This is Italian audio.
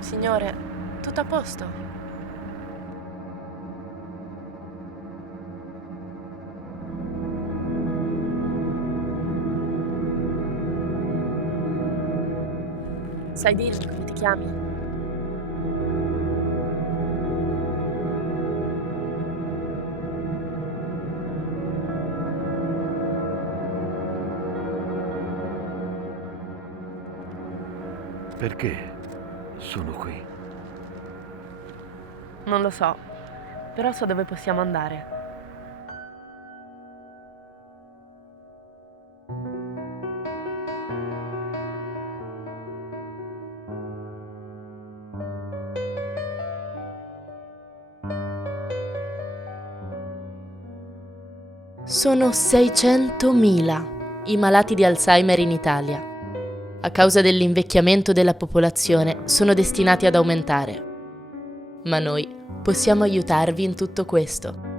Signore, tutto a posto? Sai dirmi come ti chiami? Perché sono qui? Non lo so, però so dove possiamo andare. Sono 600.000 i malati di Alzheimer in Italia. A causa dell'invecchiamento della popolazione sono destinati ad aumentare. Ma noi possiamo aiutarvi in tutto questo.